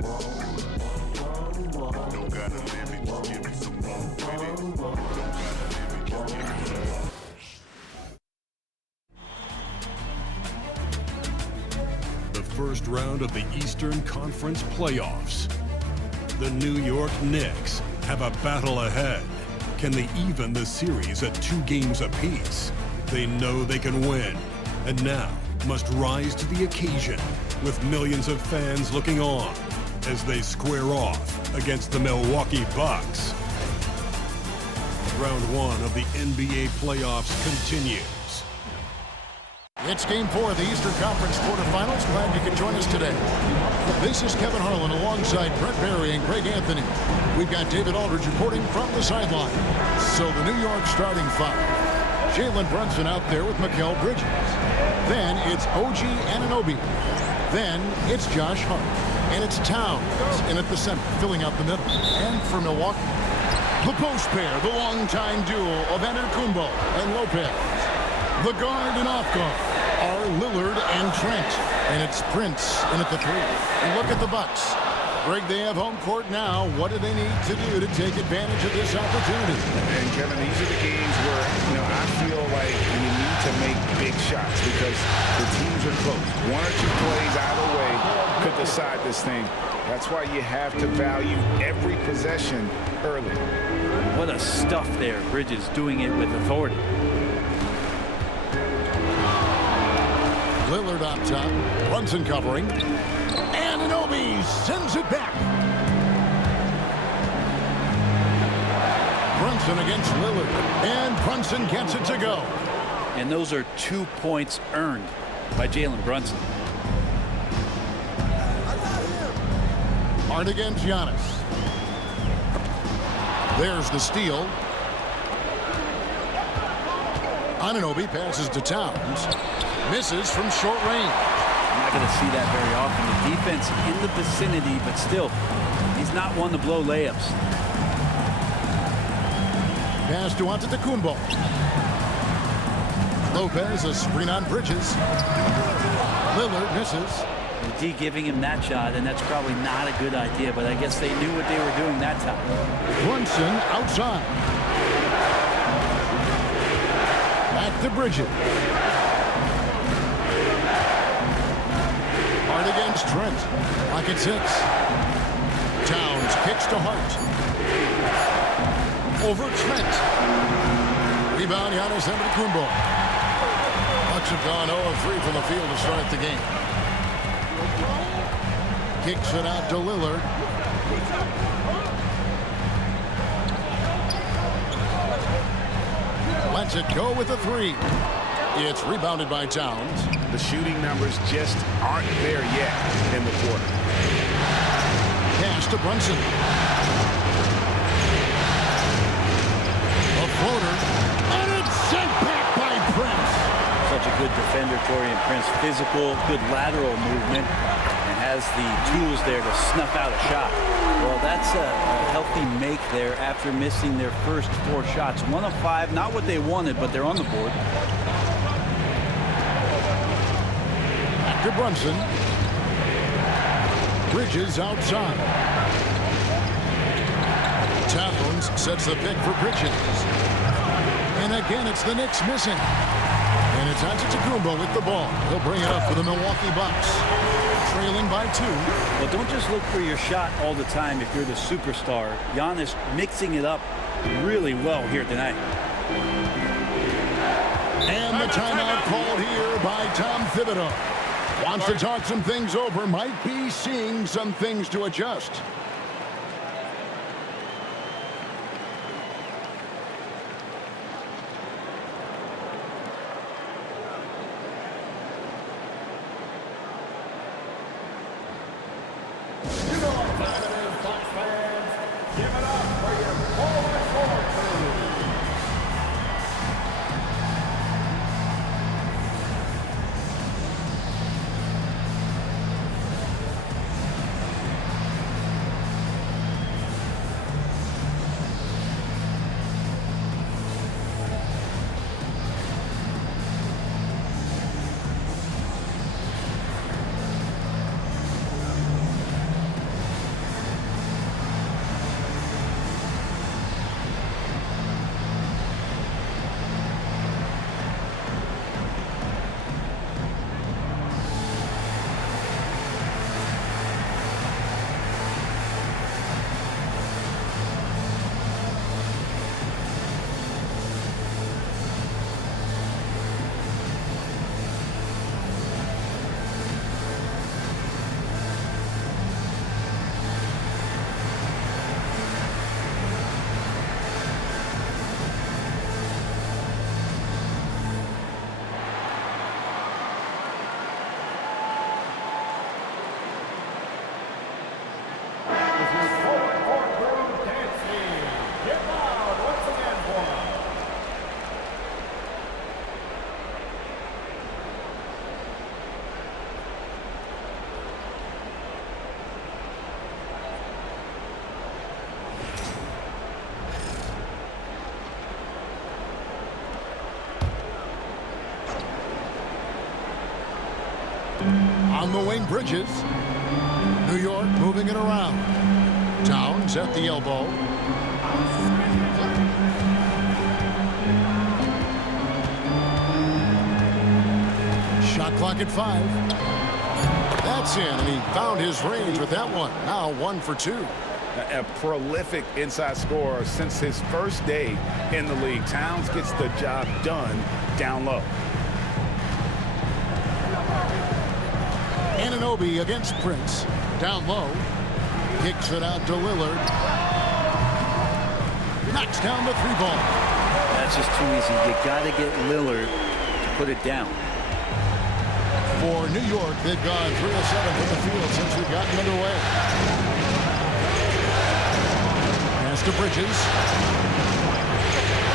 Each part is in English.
Don't gotta live it, just give me some more with it. Don't gotta live it, just give me some more. The first round of the Eastern Conference playoffs. The New York Knicks have a battle ahead. Can they even the series at 2 games apiece? They know they can win, and now must rise to the occasion with millions of fans looking on as they square off against the Milwaukee Bucks. Round 1 of the NBA playoffs continues. It's Game 4 of the Eastern Conference quarterfinals. Glad you could join us today. This is Kevin Harlan alongside Brett Barry and Greg Anthony. We've got David Aldridge reporting from the sideline. So the New York starting 5. Jalen Brunson out there with Mikal Bridges. Then it's OG Anunoby. Then it's Josh Hart. And it's Towns in at the center, filling out the middle. And for Milwaukee, the post pair, the longtime duo of Antetokounmpo and Lopez. The guard and off guard are Lillard and Trent. And it's Prince in at the 3. And look at the Bucks. Greg, they have home court now. What do they need to do to take advantage of this opportunity? And Kevin, these are the games where, I feel like you need to make big shots because the teams are close. 1 or 2 plays either way could decide this thing. That's why you have to value every possession early. What a stuff there. Bridges doing it with authority. Lillard up top. Brunson covering. Anunoby sends it back. Brunson against Lillard. And Brunson gets it to go. And those are 2 points earned by Jalen Brunson. Hard against Giannis. There's the steal. Anunoby passes to Towns. Misses from short range. I'm not going to see that very often. The defense in the vicinity, but still, he's not one to blow layups. Pass to Antetokounmpo. Lopez, a screen on Bridges. Lillard misses. The D giving him that shot, and that's probably not a good idea, but I guess they knew what they were doing that time. Brunson outside. Back to Bridges. Hart against Trent. Pocket 6. Towns kicks to Hart. Over Trent. Rebound, Giannis Antetokounmpo. Bucks have gone 0-3 from the field to start the game. Kicks it out to Lillard. Lets it go with a 3. It's rebounded by Towns. The shooting numbers just aren't there yet in the quarter. Pass to Brunson. A floater. And it's sent back by Prince. Such a good defender, Taurean Prince. Physical, good lateral movement, and has the tools there to snuff out a shot. Well, that's a healthy make there after missing their first 4 shots. 1 of 5, not what they wanted, but they're on the board. Back to Brunson. Bridges outside. Towns sets the pick for Bridges. And again, it's the Knicks missing. And it's Antetokounmpo with the ball. He'll bring it up for the Milwaukee Bucks. Trailing by 2. Well, don't just look for your shot all the time if you're the superstar. Giannis mixing it up really well here tonight. And the timeout called here by Tom Thibodeau. Wants to talk some things over. Might be seeing some things to adjust. On the wing, Bridges. New York moving it around. Towns at the elbow. Shot clock at 5. That's in, and he found his range with that one. Now 1 for 2. A prolific inside scorer since his first day in the league. Towns gets the job done down low. Anunoby against Prince. Down low. Kicks it out to Lillard. Knocks down the 3-ball. That's just too easy. You got to get Lillard to put it down. For New York, they've gone 3 of 7 from the field since we've gotten underway. Pass to Bridges.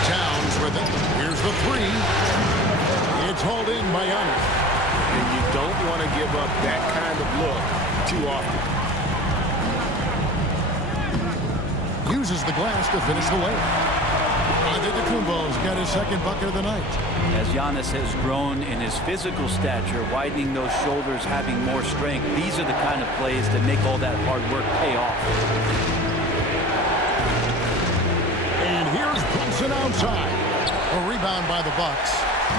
Towns with it. Here's the 3. It's hauled in by Giannis. And you don't want to give up that kind of look too often. Uses the glass to finish the layup. Antetokounmpo's got his second bucket of the night. As Giannis has grown in his physical stature, widening those shoulders, having more strength, these are the kind of plays that make all that hard work pay off. And here's Brunson outside. A rebound by the Bucks.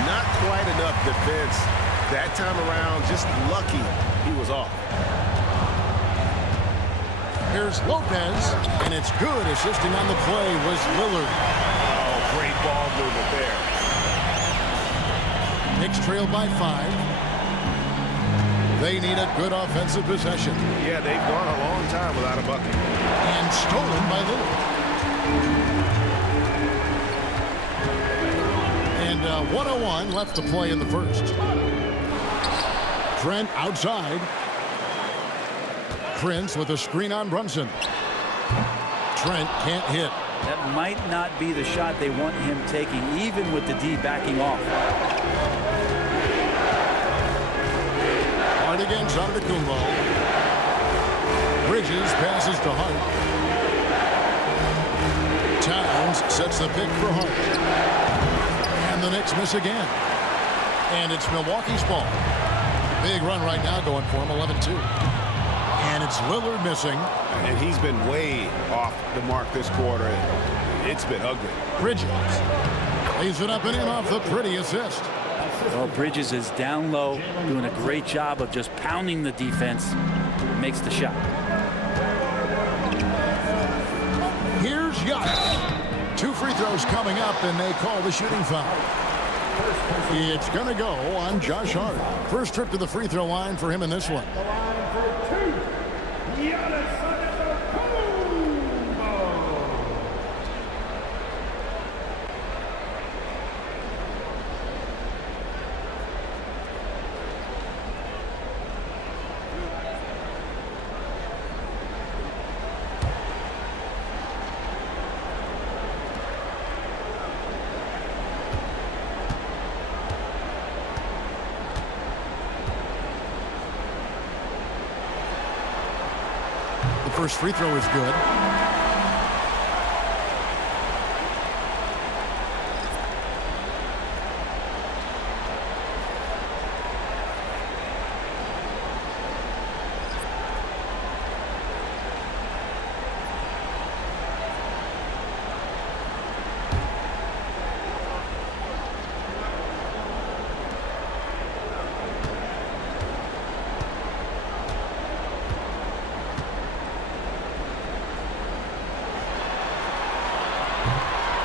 Not quite enough defense that time around. Just lucky he was off. Here's Lopez, and it's good. Assisting on the play was Lillard. Oh, great ball movement there. Knicks trail by 5. They need a good offensive possession. Yeah, they've gone a long time without a bucket. And stolen by Lillard. And 1:01 left to play in the first. Trent outside. Prince with a screen on Brunson. Trent can't hit. That might not be the shot they want him taking, even with the D backing off. Hard against Antetokounmpo. Bridges passes to Hart. Towns sets the pick for Hart. And the Knicks miss again. And it's Milwaukee's ball. Big run right now going for him, 11-2. And it's Lillard missing. And he's been way off the mark this quarter. It's been ugly. Bridges lays it up and in off the pretty assist. Well, Bridges is down low, doing a great job of just pounding the defense. Makes the shot. Here's Giannis. 2 free throws coming up, and they call the shooting foul. It's going to go on Josh Hart. First trip to the free throw line for him in this one. First free throw is good.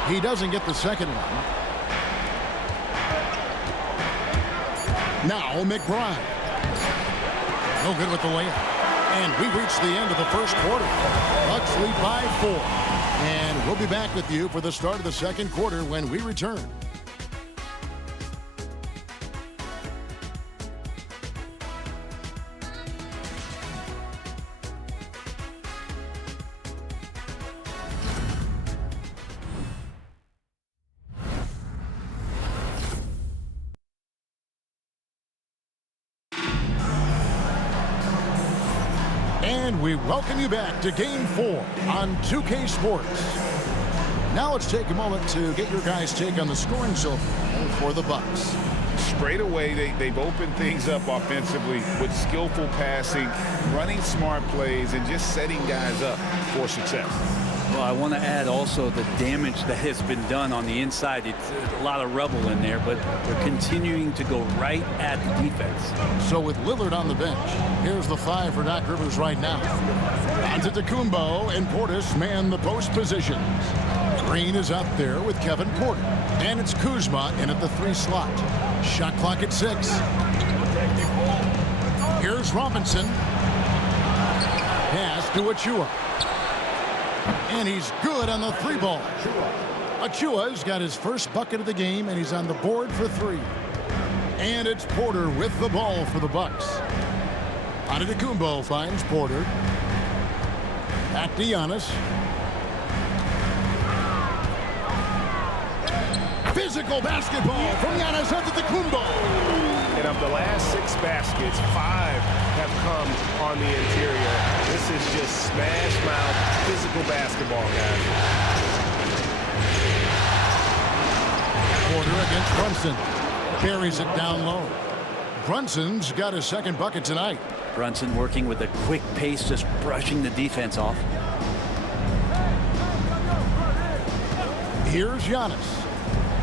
He doesn't get the second one. Now McBride. No good with the layup. And we reach the end of the first quarter. Bucks lead by 4. And we'll be back with you for the start of the second quarter when we return. And we welcome you back to Game 4 on 2K Sports. Now let's take a moment to get your guys' take on the scoring so far for the Bucks. straightaway, they've opened things up offensively with skillful passing, running smart plays, and just setting guys up for success. Well, I want to add also the damage that has been done on the inside. It's a lot of rubble in there, but they're continuing to go right at the defense. So with Lillard on the bench, here's the 5 for Doc Rivers right now. Antetokounmpo and Portis man the post positions. Green is out there with Kevin Porter. And it's Kuzma in at the 3 slot. Shot clock at 6. Here's Robinson. Pass to Achua. And he's good on the 3 ball. Achua's got his first bucket of the game, and he's on the board for 3. And it's Porter with the ball for the Bucks. Antetokounmpo finds Porter. Back to Giannis. Physical basketball from Giannis Antetokounmpo. And of the last 6 baskets, 5 have come on the interior. This is just smash mouth physical basketball, guys. Porter against Brunson. Buries it down low. Brunson's got his 2nd bucket tonight. Brunson working with a quick pace, just brushing the defense off. Here's Giannis.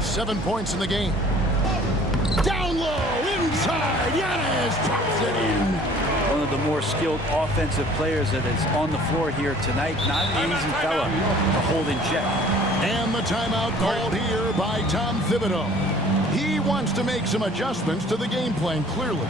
7 points in the game. Down low, inside, Giannis drops it in. One of the more skilled offensive players that is on the floor here tonight. Not an easy fella to hold in check. And the timeout called here by Tom Thibodeau. He wants to make some adjustments to the game plan, clearly.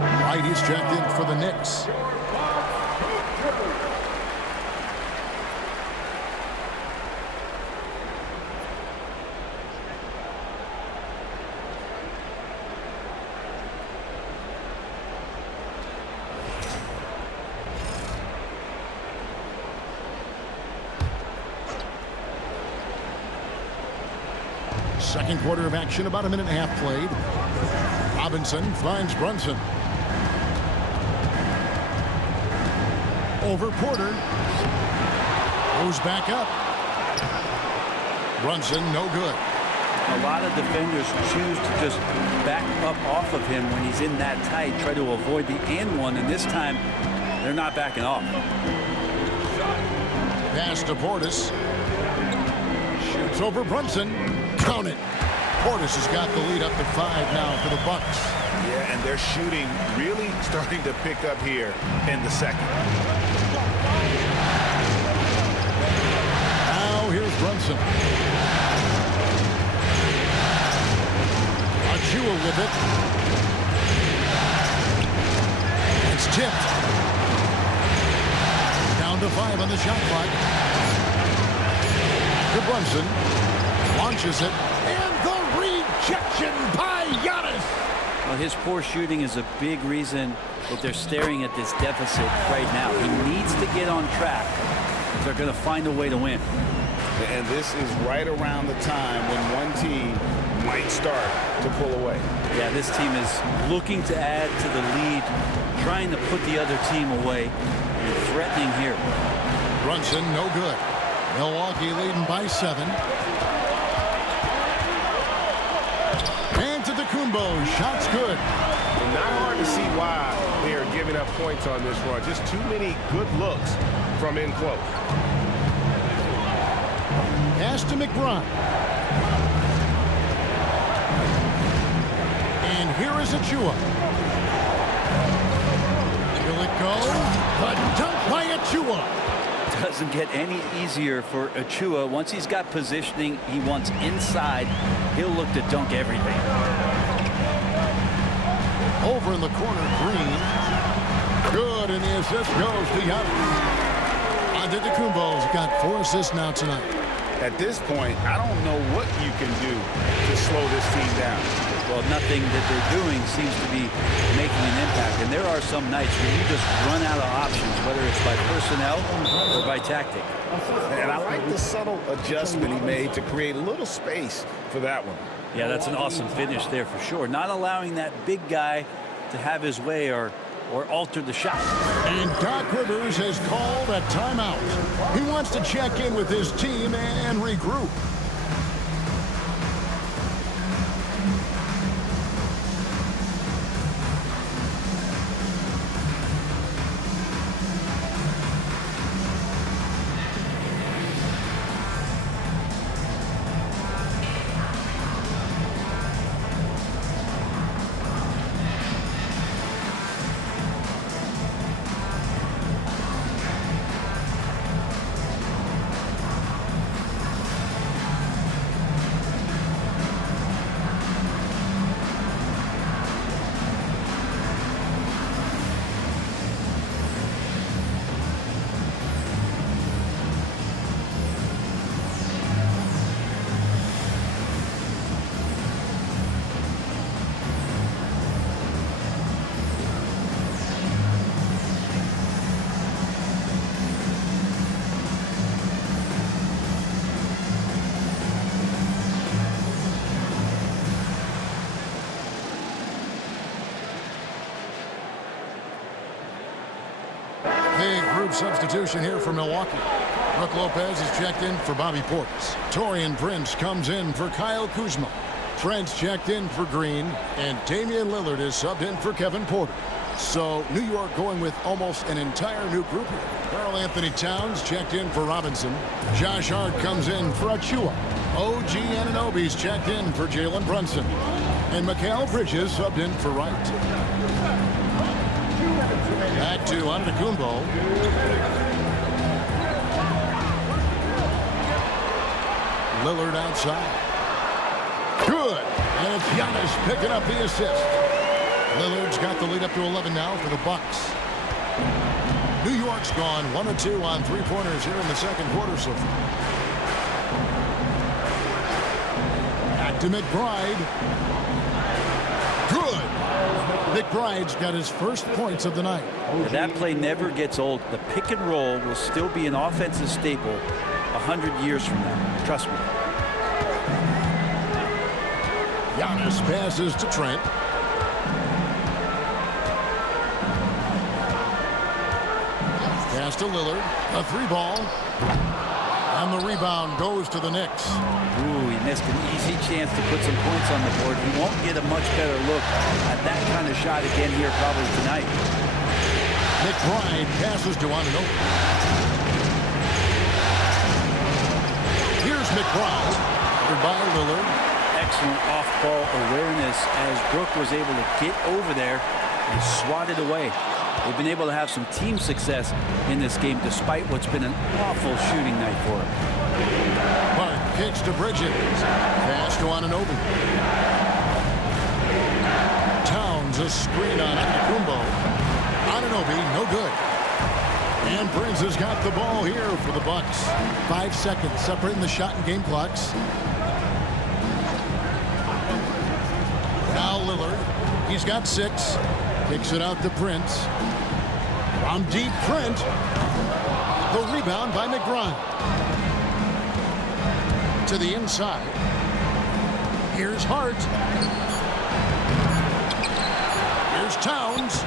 White is checked in for the Knicks. Second quarter of action, about a minute and a half played. Robinson finds Brunson. Over Porter. Goes back up. Brunson, no good. A lot of defenders choose to just back up off of him when he's in that tight, try to avoid the and one, and this time they're not backing off. Pass to Portis. Shoots over Brunson. Count it. Portis has got the lead up to 5 now for the Bucks. Yeah, and their shooting really starting to pick up here in the second. Now here's Brunson. Achua with it. It's tipped. Down to 5 on the shot clock. To Brunson. Launches it. And the rejection by Giannis. Well, his poor shooting is a big reason that they're staring at this deficit right now. He needs to get on track if they're going to find a way to win. And this is right around the time when one team might start to pull away. Yeah, this team is looking to add to the lead, trying to put the other team away, and threatening here. Brunson, no good. Milwaukee leading by 7. Antetokounmpo, shot's good. And not hard to see why they are giving up points on this run. Just too many good looks from in close. Pass to McBride. And here is Achua. Will it go? A dunk by Achua. Doesn't get any easier for Achua. Once he's got positioning he wants inside, he'll look to dunk everything. Over in the corner, Green. Good, and the assist goes to Giannis. Antetokounmpo's got 4 assists now tonight. At this point, I don't know what you can do to slow this team down. Well, nothing that they're doing seems to be making an impact. And there are some nights where you just run out of options, whether it's by personnel or by tactic. And I like the subtle adjustment he made to create a little space for that one. Yeah, that's an awesome finish there for sure. Not allowing that big guy to have his way or alter the shot. And Doc Rivers has called a timeout. He wants to check in with his team and regroup. Big group substitution here for Milwaukee. Brook Lopez is checked in for Bobby Portis. Taurean Prince comes in for Kyle Kuzma. Trent's checked in for Green. And Damian Lillard is subbed in for Kevin Porter. So New York going with almost an entire new group here. Karl Anthony Towns checked in for Robinson. Josh Hart comes in for Achua. OG Anunoby's checked in for Jalen Brunson. And Mikal Bridges subbed in for Wright. Back to Antetokounmpo. Lillard outside. Good. And it's Giannis picking up the assist. Lillard's got the lead up to 11 now for the Bucks. New York's gone 1 of 2 on three-pointers here in the second quarter so far. Back to McBride. Good. McBride's got his first points of the night. That play never gets old. The pick and roll will still be an offensive staple 100 years from now. Trust me. Giannis passes to Trent. Pass to Lillard. A 3-ball. And the rebound goes to the Knicks. Ooh, he missed an easy chance to put some points on the board. He won't get a much better look at that kind of shot again here probably tonight. McBride passes to Anunoby. Here's McBride. Goodbye, Lillard. Excellent off-ball awareness as Brook was able to get over there and swat it away. They've been able to have some team success in this game despite what's been an awful shooting night for him. Mark kicks to Bridges. Pass to Anunoby. Towns a screen on Antetokounmpo. Anunoby, no good. And Prince has got the ball here for the Bucks. 5 seconds separating the shot and game clocks. Now Lillard. He's got 6. Kicks it out to Prince. From deep, Trent. The rebound by McBride. To the inside. Here's Hart. Here's Towns.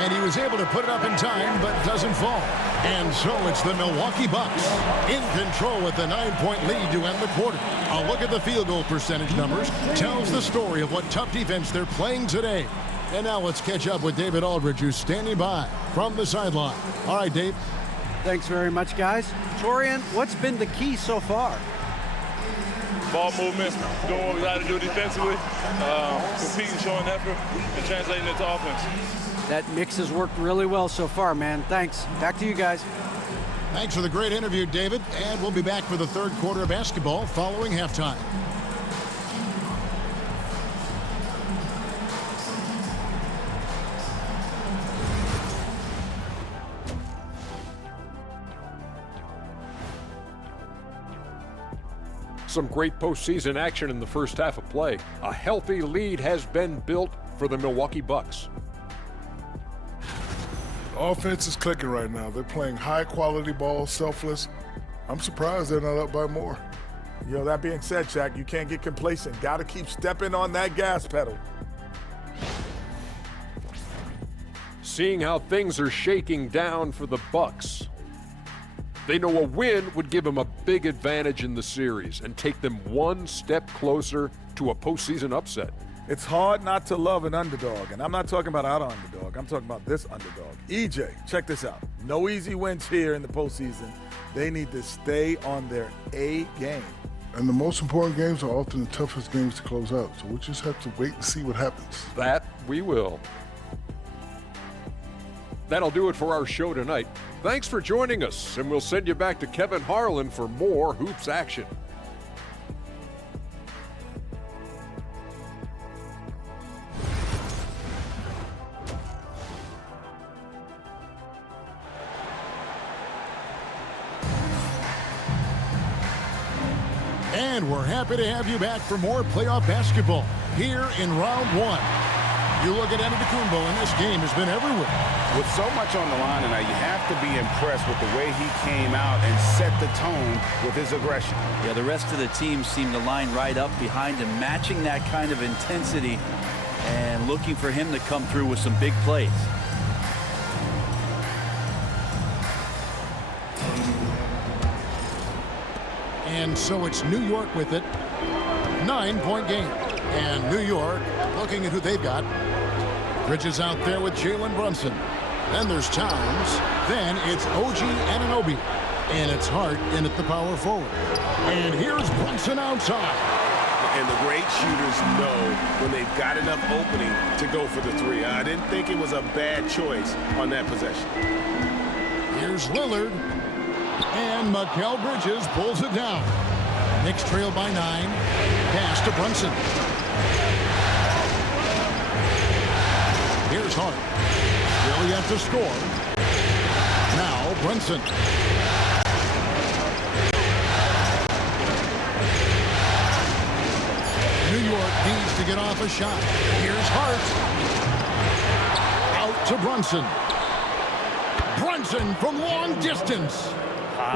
And he was is able to put it up in time, but doesn't fall. And so it's the Milwaukee Bucks in control with the 9-point lead to end the quarter. A look at the field goal percentage numbers tells the story of what tough defense they're playing today. And now let's catch up with David Aldridge, who's standing by from the sideline. All right, Dave. Thanks very much, guys. Torian, what's been the key so far? Ball movement, doing what we got to do defensively, competing, showing effort, and translating it to offense. That mix has worked really well so far, man. Thanks. Back to you guys. Thanks for the great interview, David. And we'll be back for the third quarter of basketball following halftime. Some great postseason action in the first half of play. A healthy lead has been built for the Milwaukee Bucks. Offense is clicking right now. They're playing high-quality ball, selfless. I'm surprised they're not up by more. You know, that being said, Shaq, you can't get complacent. Got to keep stepping on that gas pedal. Seeing how things are shaking down for the Bucks, they know a win would give them a big advantage in the series and take them one step closer to a postseason upset. It's hard not to love an underdog, and I'm not talking about our underdog. I'm talking about this underdog. EJ, check this out. No easy wins here in the postseason. They need to stay on their A game. And the most important games are often the toughest games to close out, so we'll just have to wait and see what happens. That we will. That'll do it for our show tonight. Thanks for joining us, and we'll send you back to Kevin Harlan for more Hoops action. And we're happy to have you back for more playoff basketball here in round one. You look at Antetokounmpo, and this game has been everywhere. With so much on the line tonight, you have to be impressed with the way he came out and set the tone with his aggression. Yeah, the rest of the team seemed to line right up behind him, matching that kind of intensity and looking for him to come through with some big plays. And so it's New York with it. 9-point game. And New York looking at who they've got. Bridges out there with Jalen Brunson. Then there's Towns. Then it's OG Anunoby. And it's Hart in at the power forward. And here's Brunson outside. And the great shooters know when they've got enough opening to go for the three. I didn't think it was a bad choice on that possession. Here's Lillard. And Mikal Bridges pulls it down. Knicks trail by 9. Pass to Brunson. Here's Hart. Still yet to score. Now Brunson. New York needs to get off a shot. Here's Hart. Out to Brunson. Brunson from long distance.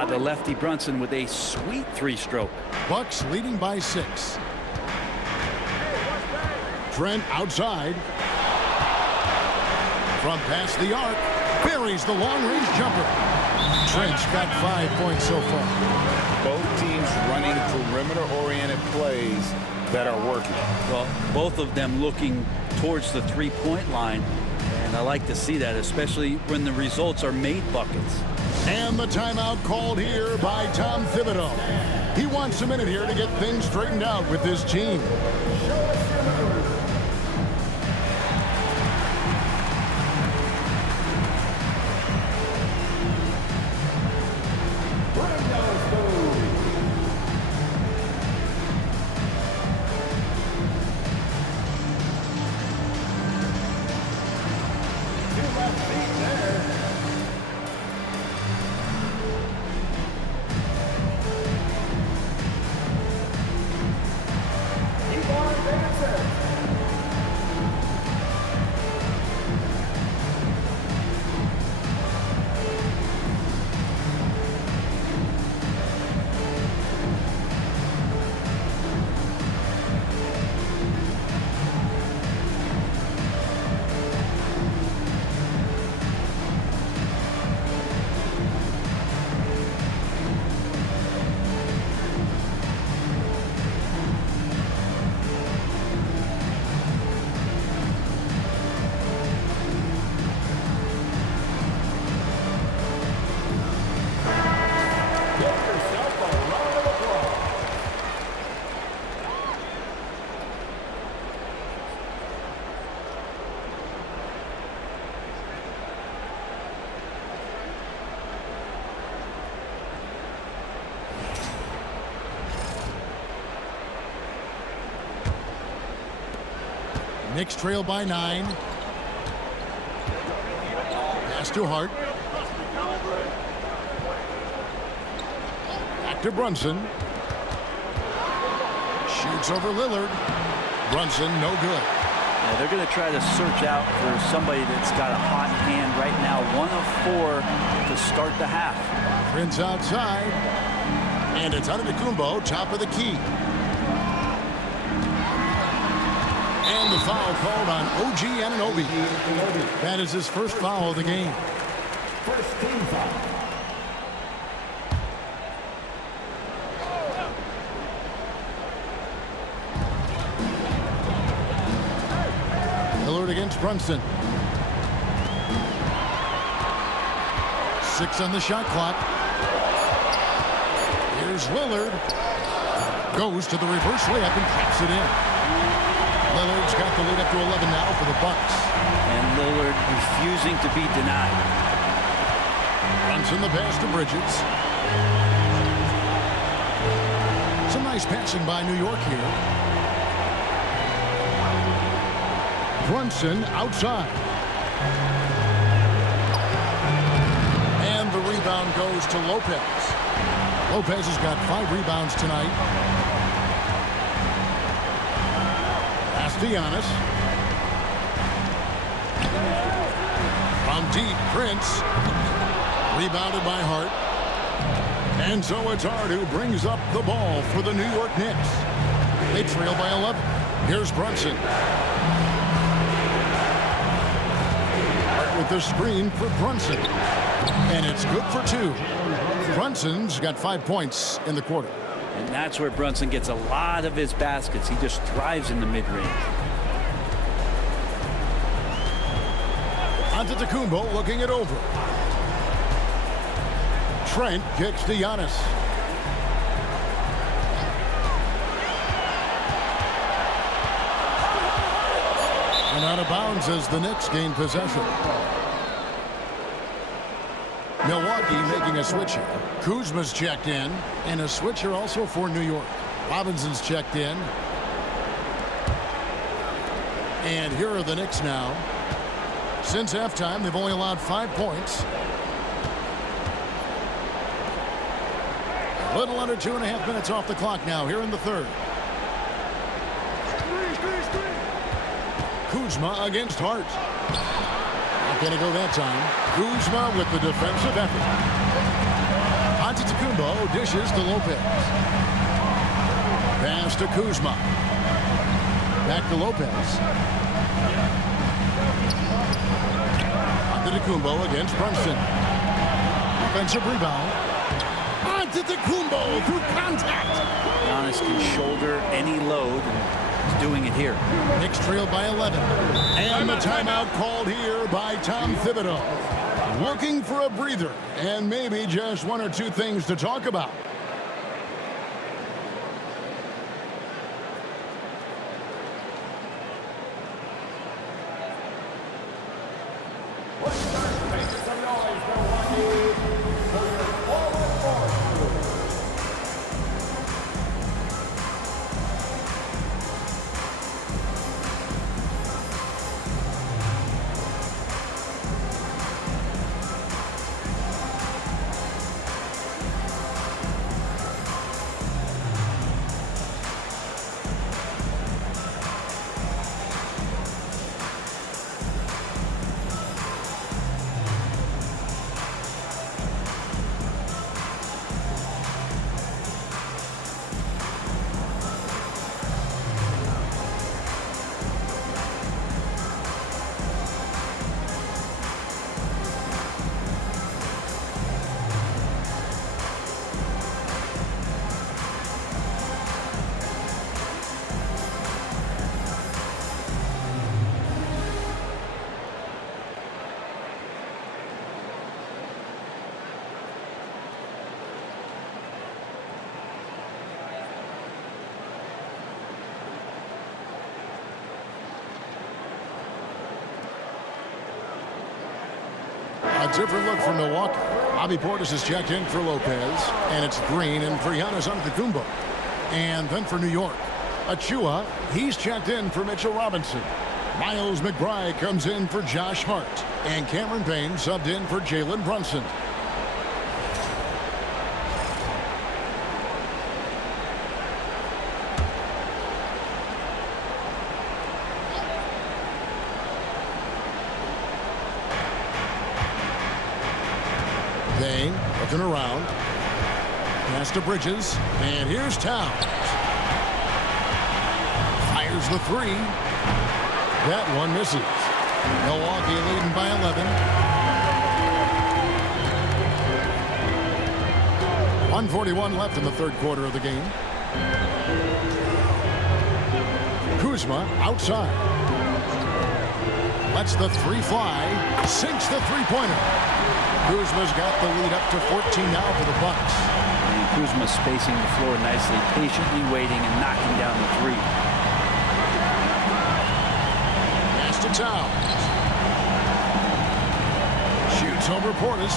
The lefty Brunson with a sweet three-stroke. Bucks leading by 6. Trent outside. From past the arc. Buries the long-range jumper. Trent's got 5 points so far. Both teams running perimeter-oriented plays that are working. Well, both of them looking towards the three-point line. And I like to see that, especially when the results are made buckets. And the timeout called here by Tom Thibodeau. He wants a minute here to get things straightened out with his team. Knicks trail by 9. Pass to Hart. Back to Brunson. Shoots over Lillard. Brunson, no good. Yeah, they're going to try to search out for somebody that's got a hot hand right now. 1 of 4 to start the half. Prince outside. And it's Antetokounmpo, top of the key. And the foul called on OG Anunoby. That is his first foul of the game. First team foul. Lillard against Brunson. 6 on the shot clock. Here's Lillard. Goes to the reverse layup and traps it in. Lillard's got the lead up to 11 now for the Bucks. And Lillard refusing to be denied. Brunson the pass to Bridges. Some nice passing by New York here. Brunson outside. And the rebound goes to Lopez. Lopez has got 5 rebounds tonight. Pass to Giannis. From deep, Prince. Rebounded by Hart. And so it's Hart who brings up the ball for the New York Knicks. They trail by 11. Here's Brunson. With the screen for Brunson. And it's good for 2. Brunson's got 5 points in the quarter. And that's where Brunson gets a lot of his baskets. He just thrives in the mid-range. Antetokounmpo looking it over. Trent kicks to Giannis. And out of bounds as the Knicks gain possession. Milwaukee making a switch here. Kuzma's checked in, and a switcher also for New York. Robinson's checked in. And here are the Knicks now. Since halftime, they've only allowed 5 points. A little under 2.5 minutes off the clock now here in the third. Kuzma against Hart. Not going to go that time. Kuzma with the defensive effort. Antetokounmpo dishes to Lopez. Pass to Kuzma. Back to Lopez. Antetokounmpo against Brunson. Offensive rebound. Antetokounmpo through contact. Giannis can shoulder any load. He's doing it here. Knicks trailed by 11. And the timeout called here by Tom Thibodeau. Looking for a breather and maybe just 1 or 2 things to talk about. A different look for Milwaukee. Bobby Portis is checked in for Lopez, and it's Green and for Giannis Antetokounmpo. And then for New York, Achua, he's checked in for Mitchell Robinson. Miles McBride comes in for Josh Hart. And Cameron Payne subbed in for Jalen Brunson. Payne looking around. Pass to Bridges. And here's Towns. Fires the three. That one misses. Milwaukee leading by 11. 1:41 left in the third quarter of the game. Kuzma outside. Lets the three fly. Sinks the three-pointer. Kuzma's got the lead up to 14 now for the Bucks. And Kuzma spacing the floor nicely, patiently waiting and knocking down the three. Pass to Towns. Shoots over Portis.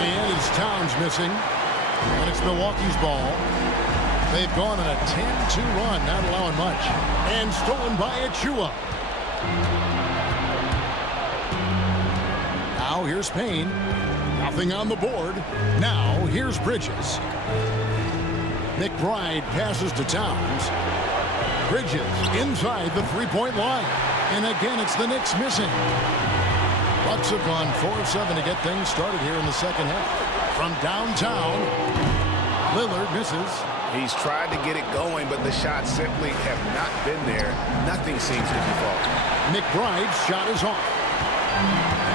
And it's Towns missing. And it's Milwaukee's ball. They've gone on a 10-2 run, not allowing much. And stolen by Achua. Now here's Payne. Nothing on the board. Now here's Bridges. McBride passes to Towns. Bridges inside the three-point line. And again, it's the Knicks missing. Bucks have gone 4 of 7 to get things started here in the second half. From downtown, Lillard misses. He's tried to get it going, but the shots simply have not been there. Nothing seems to be falling. McBride's shot is off.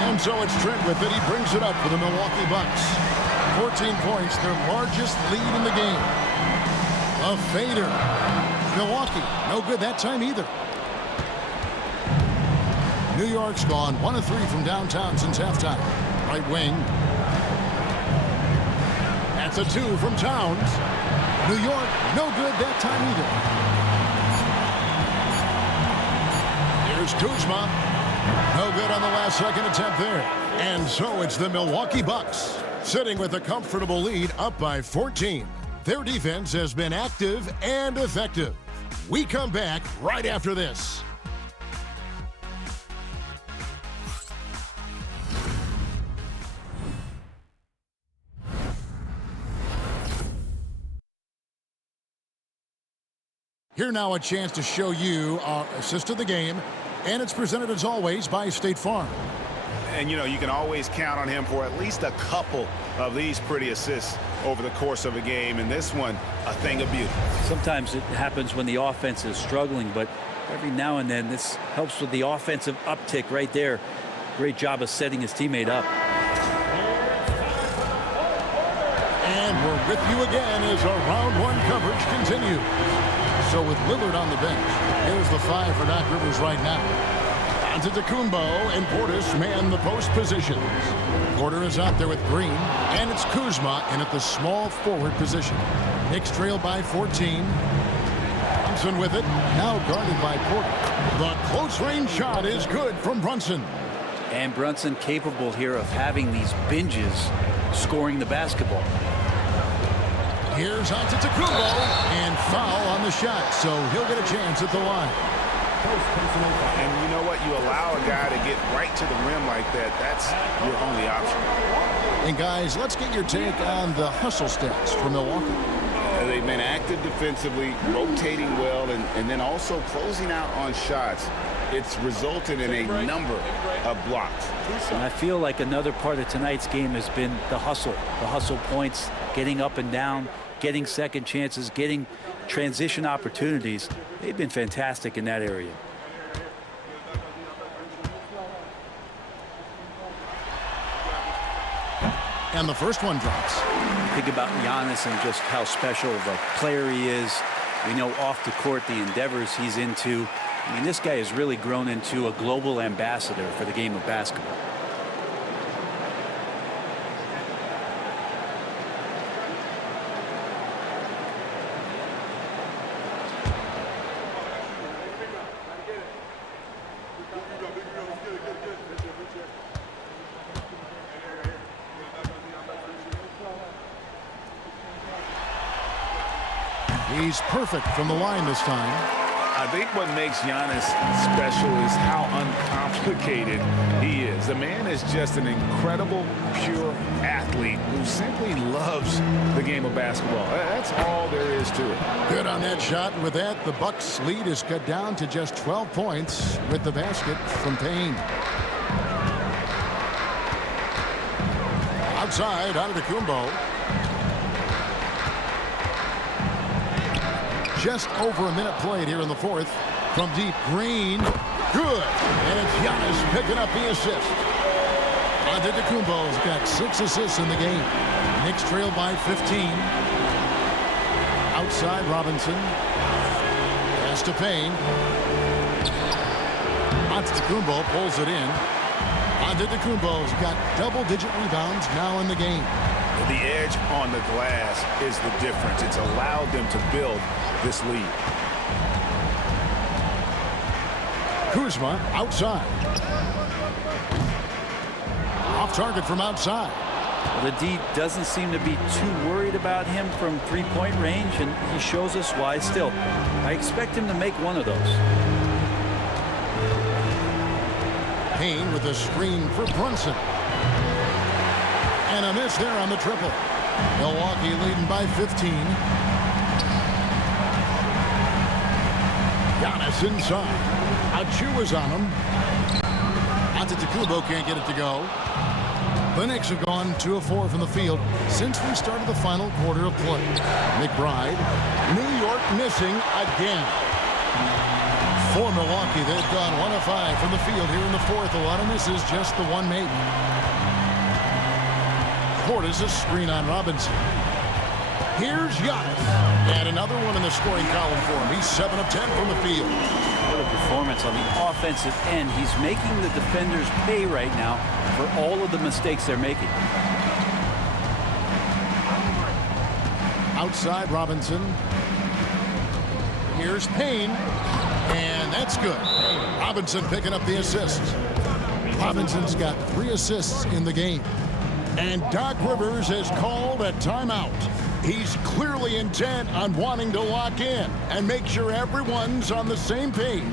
And so it's Trent with it. He brings it up for the Milwaukee Bucks. 14 points, their largest lead in the game. A fader. Milwaukee, no good that time either. New York's gone 1 of 3 from downtown since halftime. Right wing. That's a 2 from Towns. New York, no good that time either. Here's Kuzma. No good on the last second attempt there. And so it's the Milwaukee Bucks, sitting with a comfortable lead up by 14. Their defense has been active and effective. We come back right after this. Here now a chance to show you our assist of the game, and it's presented as always by State Farm. And, you know, you can always count on him for at least a couple of these pretty assists over the course of a game, and this one, a thing of beauty. Sometimes it happens when the offense is struggling, but every now and then this helps with the offensive uptick right there. Great job of setting his teammate up. And we're with you again as our round 1 coverage continues. So with Lillard on the bench, here's the 5 for Doc Rivers right now. Antetokounmpo and Portis man the post positions. Porter is out there with Green, and it's Kuzma in at the small forward position. Knicks trail by 14. Brunson with it, now guarded by Porter. The close range shot is good from Brunson. And Brunson capable here of having these binges scoring the basketball. Here's Antetokounmpo, and foul on the shot, so he'll get a chance at the line. And you know what? You allow a guy to get right to the rim like that. That's your only option. And guys, let's get your take on the hustle stats for Milwaukee. They've been active defensively, rotating well, and then also closing out on shots. It's resulted in a number of blocks. And I feel like another part of tonight's game has been the hustle points, getting up and down, getting second chances, getting transition opportunities. They've been fantastic in that area. And the first one drops. Think about Giannis and just how special of a player he is. We know off the court the endeavors he's into. I mean, this guy has really grown into a global ambassador for the game of basketball. He's perfect from the line this time. I think what makes Giannis special is how uncomplicated he is. The man is just an incredible, pure athlete who simply loves the game of basketball. That's all there is to it. Good on that shot. And with that, the Bucks' lead is cut down to just 12 points with the basket from Payne. Outside, Antetokounmpo. Just over a minute played here in the fourth. From deep, Green. Good. And it's Giannis picking up the assist. Antetokounmpo's got 6 assists in the game. Knicks trail by 15. Outside, Robinson. Pass to Payne. Antetokounmpo pulls it in. Antetokounmpo's got double-digit rebounds now in the game. The edge on the glass is the difference. It's allowed them to build this lead. Kuzma outside. Off target from outside. Well, the D doesn't seem to be too worried about him from three-point range, and he shows us why still. I expect him to make one of those. Payne with a screen for Brunson. And a miss there on the triple. Milwaukee leading by 15. Giannis inside. Achiuwa's on him. Antetokounmpo can't get it to go. The Knicks have gone 2 of 4 from the field since we started the final quarter of play. McBride. New York missing again. For Milwaukee, they've gone 1 of 5 from the field here in the fourth. A lot of misses, just the one made. Portis a screen on Robinson. Here's Giannis. And another one in the scoring column for him. He's 7 of 10 from the field. What a performance on the offensive end. He's making the defenders pay right now for all of the mistakes they're making. Outside Robinson. Here's Payne. And that's good. Robinson picking up the assists. Robinson's got 3 assists in the game. And Doc Rivers has called a timeout. He's clearly intent on wanting to lock in and make sure everyone's on the same page.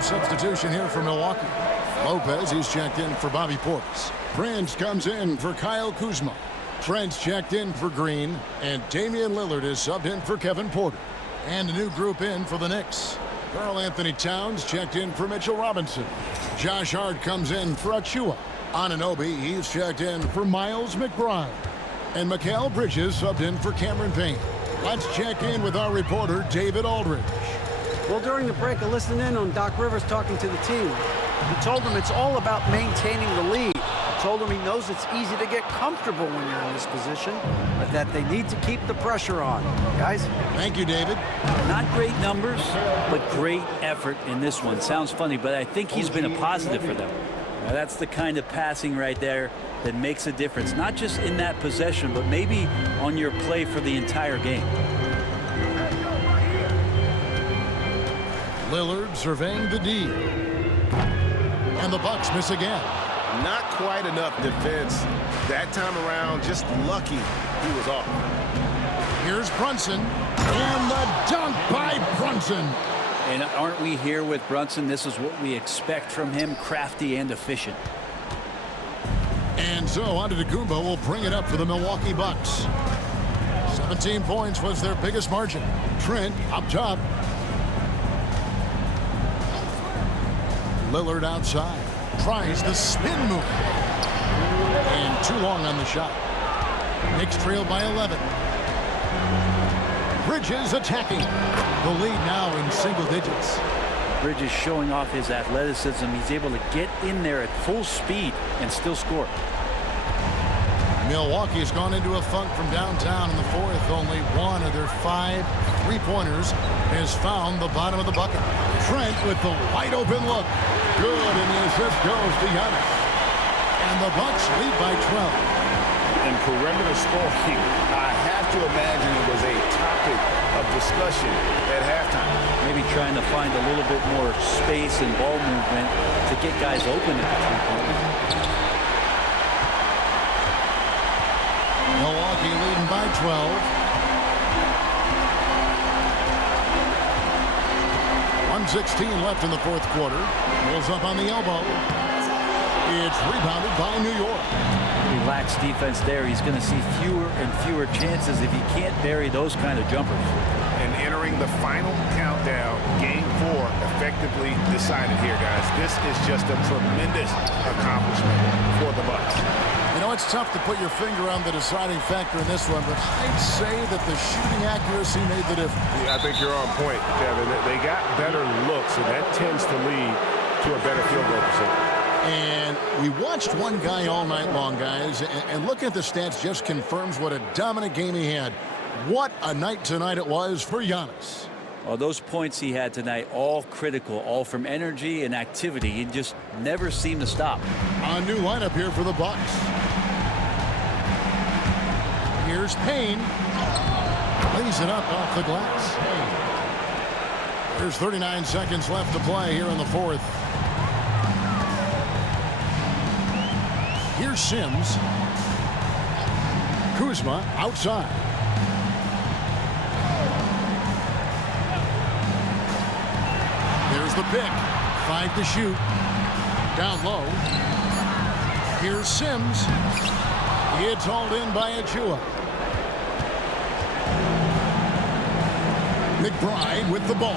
Substitution here for Milwaukee. Lopez, he's checked in for Bobby Portis. Prince comes in for Kyle Kuzma. Trent's checked in for Green. And Damian Lillard is subbed in for Kevin Porter. And a new group in for the Knicks. Karl Anthony Towns checked in for Mitchell Robinson. Josh Hart comes in for Achiuwa. Anunoby, he's checked in for Miles McBride. And Mikal Bridges subbed in for Cameron Payne. Let's check in with our reporter, David Aldridge. Well, during the break, I listened in on Doc Rivers talking to the team. He told them it's all about maintaining the lead. He told them he knows it's easy to get comfortable when you're in this position, but that they need to keep the pressure on. Guys? Thank you, David. Not great numbers, but great effort in this one. Sounds funny, but I think he's been a positive for them. Now, that's the kind of passing right there that makes a difference, not just in that possession, but maybe on your play for the entire game. Lillard surveying the D. And the Bucks miss again. Not quite enough defense. That time around, just lucky he was off. Here's Brunson. And the dunk by Brunson. And aren't we here with Brunson? This is what we expect from him, crafty and efficient. And so Antetokounmpo will bring it up for the Milwaukee Bucks. 17 points was their biggest margin. Trent up top. Lillard outside. Tries the spin move. And too long on the shot. Knicks trail by 11. Bridges attacking. The lead now in single digits. Bridges showing off his athleticism. He's able to get in there at full speed and still score. Milwaukee's gone into a funk from downtown in the fourth. Only one of their 5 3-pointers has found the bottom of the bucket. Trent with the wide open look. Good, and the assist goes to Giannis. And the Bucks lead by 12. And perimeter scoring, I have to imagine it was a topic of discussion at halftime. Maybe trying to find a little bit more space and ball movement to get guys open at the three-point line. Milwaukee leading by 12. 1:16 left in the fourth quarter. Bulls up on the elbow. It's rebounded by New York. Relaxed defense there. He's going to see fewer and fewer chances if he can't bury those kind of jumpers. And entering the final countdown, game 4 effectively decided here, guys. This is just a tremendous accomplishment for the Bucks. You know, it's tough to put your finger on the deciding factor in this one, but I'd say that the shooting accuracy made the difference. Yeah, I think you're on point, Kevin. They got better looks, and that tends to lead to a better field goal percentage. And we watched one guy all night long, guys, and looking at the stats just confirms what a dominant game he had. What a night tonight it was for Giannis. Well, those points he had tonight, all critical, all from energy and activity. He just never seemed to stop. A new lineup here for the Bucks. Here's Payne. Lays it up off the glass. There's 39 seconds left to play here in the fourth. Here's Sims. Kuzma outside. There's the pick. 5 to shoot. Down low. Here's Sims. It's hauled in by Achua. McBride with the ball.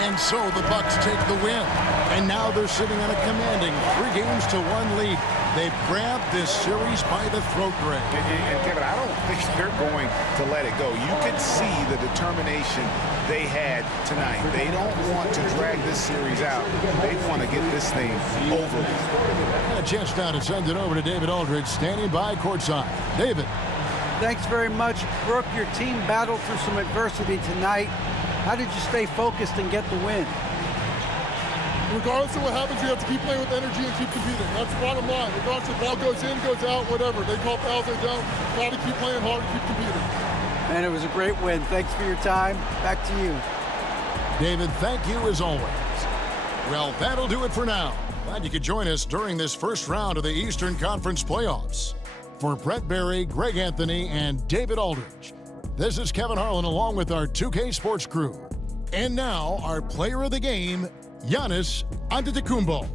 And so the Bucks take the win. And now they're sitting on a commanding 3-1 lead. They've grabbed this series by the throat, Greg. And Kevin, I don't think they're going to let it go. You can see the determination they had tonight. They don't want to drag this series out. They want to get this thing over. And a chance now to send it over to David Aldridge, standing by courtside. David. Thanks very much, Brooke. Your team battled through some adversity tonight. How did you stay focused and get the win? Regardless of what happens, you have to keep playing with energy and keep competing. That's the bottom line. Regardless if the ball goes in, goes out, whatever. They call fouls, they don't. Got to keep playing hard and keep competing. Man, it was a great win. Thanks for your time. Back to you. David, thank you as always. Well, that'll do it for now. Glad you could join us during this first round of the Eastern Conference playoffs. For Brett Barry, Greg Anthony, and David Aldridge, this is Kevin Harlan along with our 2K Sports crew. And now, our player of the game, Giannis Antetokounmpo.